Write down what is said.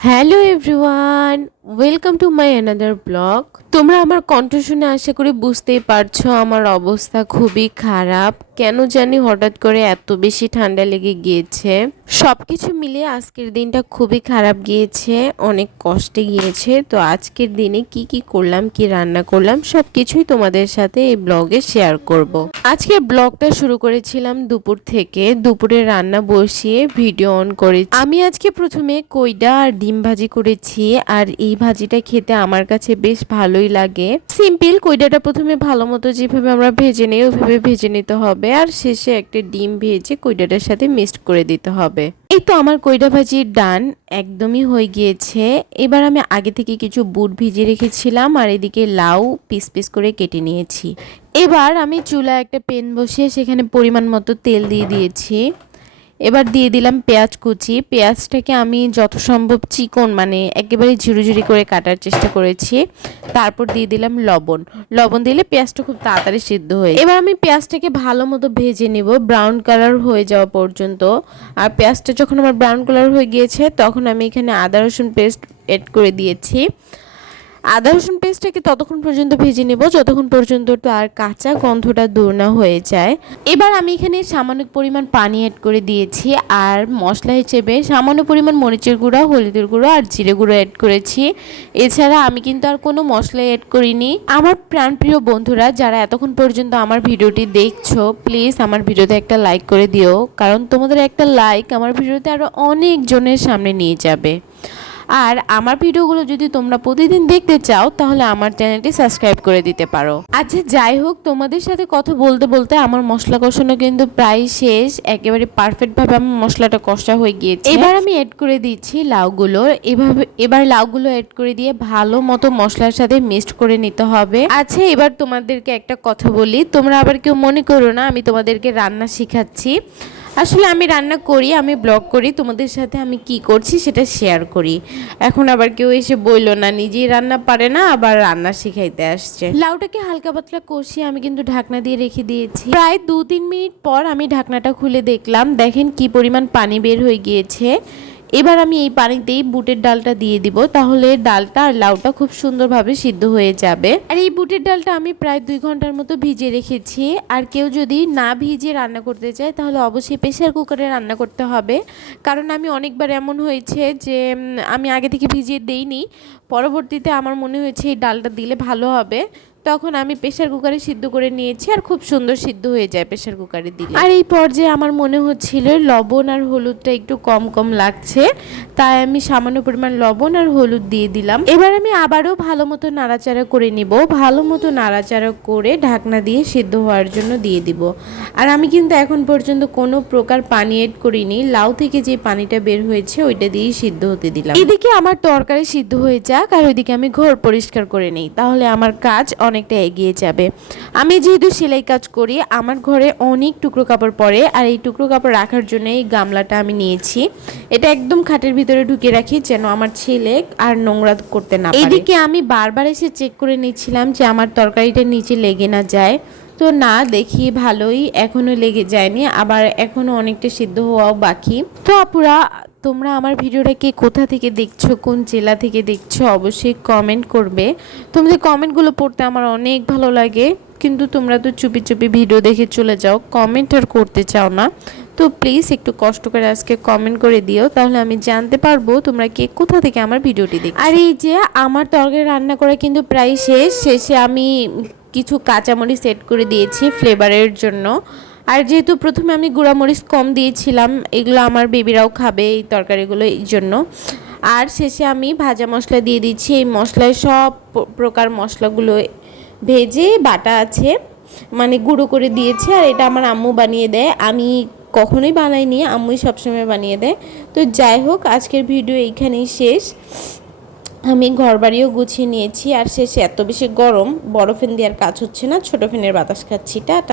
Hello everyone, welcome to my another blog. তোমরা আমার কণ্ঠ শুনে আশা করি বুঝতেই পারছো আমার অবস্থা খুবই খারাপ। কেন জানি হঠাৎ করে এত বেশি ঠান্ডা লেগে গিয়েছে। সবকিছু মিলিয়ে আজকের দিনটা খুবই খারাপ গিয়েছে, অনেক কষ্টে গিয়েছে। তো আজকের দিনে কি কি করলাম, কি রান্না করলাম, সবকিছুই তোমাদের সাথে এই ব্লগে শেয়ার করব। আজকের ব্লগটা শুরু করেছিলাম দুপুর থেকে। দুপুরে রান্না বসিয়ে ভিডিও অন করে আমি আজকে প্রথমে কইডা আর ডিম ভাজি করেছি। আর এই ভাজিটা খেতে আমার কাছে বেশ ভালোই লাগে। সিম্পল, কইডাটা প্রথমে ভালো মতো যেভাবে আমরা ভেজে নিই ওইভাবে ভেজে নিতে হবে, আর শেষে একটা ডিম ভেজে কইডাটার সাথে মিক্সড করে দিতে হবে। এই তো আমার কইডা ভাজির ডান একদমই হয়ে গিয়েছে। এবার আমি আগে থেকে কিছু বুট ভিজিয়ে রেখেছিলাম আর এদিকে লাউ পিস পিস করে কেটে নিয়েছি। এবার আমি চুলায় একটা প্যান বসিয়ে সেখানে পরিমাণ মতো তেল দিয়ে দিয়েছি। এবার দিয়ে দিলাম পেঁয়াজ কুচি। পেঁয়াজটাকে আমি যত সম্ভব চিকন মানে একেবারে ঝুড়ি ঝুড়ি করে কাটার চেষ্টা করেছি। তারপর দিয়ে দিলাম লবণ। লবণ দিলে পেঁয়াজটা খুব তাড়াতাড়ি সিদ্ধ হয়ে। এবার আমি পেঁয়াজটাকে ভালো মতো ভেজে নিব ব্রাউন কালার হয়ে যাওয়া পর্যন্ত। আর পেঁয়াজটা যখন আমার ব্রাউন কালার হয়ে গিয়েছে তখন আমি এখানে আদা রসুন পেস্ট এড করে দিয়েছি। আদা রসুন পেস্টটাকে ততক্ষণ পর্যন্ত ভেজে নেব যতক্ষণ পর্যন্ত তার কাঁচা গন্ধটা দূর না হয়ে যায়। এবার আমি এখানে সামান্য পরিমাণ পানি অ্যাড করে দিয়েছি আর মশলা হিসেবে সামান্য পরিমাণ মরিচের গুঁড়া, হলুদের গুঁড়ো আর জিরে গুঁড়ো অ্যাড করেছি। এছাড়া আমি কিন্তু আর কোনো মশলা অ্যাড করিনি। আমার প্রাণপ্রিয় বন্ধুরা যারা এতক্ষণ পর্যন্ত আমার ভিডিওটি দেখছো, প্লিজ আমার ভিডিওতে একটা লাইক করে দিও, কারণ তোমাদের একটা লাইক আমার ভিডিওতে আরও অনেক জনের সামনে নিয়ে যাবে। আর আমার ভিডিওগুলো যদি তোমরা প্রতিদিন দেখতে চাও তাহলে আমার চ্যানেলটি সাবস্ক্রাইব করে দিতে পারো। আচ্ছা যাই হোক, তোমাদের সাথে কথা বলতে বলতে আমার মশলা কষানো কিন্তু প্রায় শেষ। একেবারে পারফেক্টভাবে আমার মশলাটা কষা হয়ে গিয়েছে। এবার আমি অ্যাড করে দিচ্ছি লাউগুলো। এবার লাউগুলো অ্যাড করে দিয়ে ভালো মতো মশলার সাথে মিক্সড করে নিতে হবে। আচ্ছা এবার তোমাদেরকে একটা কথা বলি, তোমরা আবার কেউ মনে করো না আমি তোমাদেরকে রান্না শেখাচ্ছি। আসলে আমি রান্না করি, আমি ব্লগ করি, তোমাদের সাথে আমি কি করছি সেটা শেয়ার করি। এখন আবার কেউ এসে বললো না নিজেই রান্না পারে না আবার রান্না শিখাইতে আসছে। লাউটাকে হালকা পাতলা কষিয়ে আমি কিন্তু ঢাকনা দিয়ে রেখে দিয়েছি। প্রায় 2-3 মিনিট পর আমি ঢাকনাটা খুলে দেখলাম, দেখেন কি পরিমাণ পানি বের হয়ে গিয়েছে। এবার আমি এই পানিতেই বুটের ডালটা দিয়ে দিব, তাহলে ডালটা আর লাউটা খুব সুন্দরভাবে সিদ্ধ হয়ে যাবে। আর এই বুটের ডালটা আমি প্রায় 2 ঘন্টার মতো ভিজিয়ে রেখেছি। আর কেউ যদি না ভিজিয়ে রান্না করতে চায় তাহলে অবশ্যই প্রেসার কুকারে রান্না করতে হবে, কারণ আমি অনেকবার এমন হয়েছে যে আমি আগে থেকে ভিজিয়ে দেইনি, পরবর্তীতে আমার মনে হয়েছে এই ডালটা দিলে ভালো হবে, তখন আমি প্রেসার কুকারে সিদ্ধ করে নিয়েছি আর খুব সুন্দর সিদ্ধ হয়ে যায় প্রেসার কুকারে দিলে। আর এই পর্যায়ে আমার মনে হচ্ছিল লবণ আর হলুদটা একটু কম কম লাগছে, তাই আমি সামান্য পরিমাণ লবণ আর হলুদ দিয়ে দিলাম। এবার আমি আবারও ভালো মতো নাড়াচাড়া করে নিব। ভালো মতো নাড়াচাড়া করে ঢাকনা দিয়ে সিদ্ধ হওয়ার জন্য দিয়ে দিব। আর আমি কিন্তু এখন পর্যন্ত কোনো প্রকার পানি এড করিনি, লাউ থেকে যে পানিটা বের হয়েছে ওইটা দিয়েই সিদ্ধ হতে দিলাম। এদিকে আমার তরকারি সিদ্ধ হয়ে যাক আর ওইদিকে আমি ঘর পরিষ্কার করে নিই, তাহলে আমার কাজ অনেকটা এগিয়ে যাবে। আমি যেহেতু সেলাই কাজ করি, আমার ঘরে অনেক টুকরো কাপড় পরে, আর এই টুকরো কাপড় রাখার জন্য এই গামলাটা আমি নিয়েছি। এটা একদম খাটের ভিতরে ঢুকে রাখি যেন আমার ছেলে আর নোংরা করতে না পারে। এদিকে আমি বারবার এসে চেক করে নিচ্ছিলাম যে আমার তরকারিটা নিচে লেগে না যায়। তো না, দেখি ভালোই এখনো লেগে যায়নি, আবার এখনো অনেকটা সিদ্ধ হওয়াও বাকি। তো আপুরা, তোমরা আমার ভিডিওটা কে কোথা থেকে দেখছো, কোন জেলা থেকে দেখছো অবশ্যই কমেন্ট করবে। তোমাদের কমেন্টগুলো পড়তে আমার অনেক ভালো লাগে, কিন্তু তোমরা তো চুপি চুপি ভিডিও দেখে চলে যাও, কমেন্ট আর করতে চাও না। তো প্লিজ একটু কষ্ট করে আজকে কমেন্ট করে দিও, তাহলে আমি জানতে পারবো তোমরা কে কোথা থেকে আমার ভিডিওটি দেখছো। আর এই যে আমার তরকারি রান্না করা কিন্তু প্রায় শেষ। শেষে আমি কিছু কাঁচামরিচ সেট করে দিয়েছি ফ্লেভারের জন্য। আর যেহেতু প্রথমে আমি গুঁড়ামরিচ কম দিয়েছিলাম, এগুলো আমার বেবিরাও খাবে এই তরকারিগুলো, এই জন্য। আর শেষে আমি ভাজা মশলা দিয়ে দিচ্ছি। এই মশলায় সব প্রকার মশলাগুলো ভেজে বাটা আছে, মানে গুঁড়ো করে দিয়েছে। আর এটা আমার আম্মু বানিয়ে দেয়, আমি কখনোই বানাইনি, আম্মুই সবসময় বানিয়ে দেয়। তো যাই হোক, আজকের ভিডিও এইখানেই শেষ। আমি ঘর বাড়িও গুছিয়ে নিয়েছি। আর শেষে এত বেশি গরম, বড় ফ্যান দেওয়ার কাজ হচ্ছে না, ছোট ফ্যানের বাতাস খাচ্ছি। টাটা।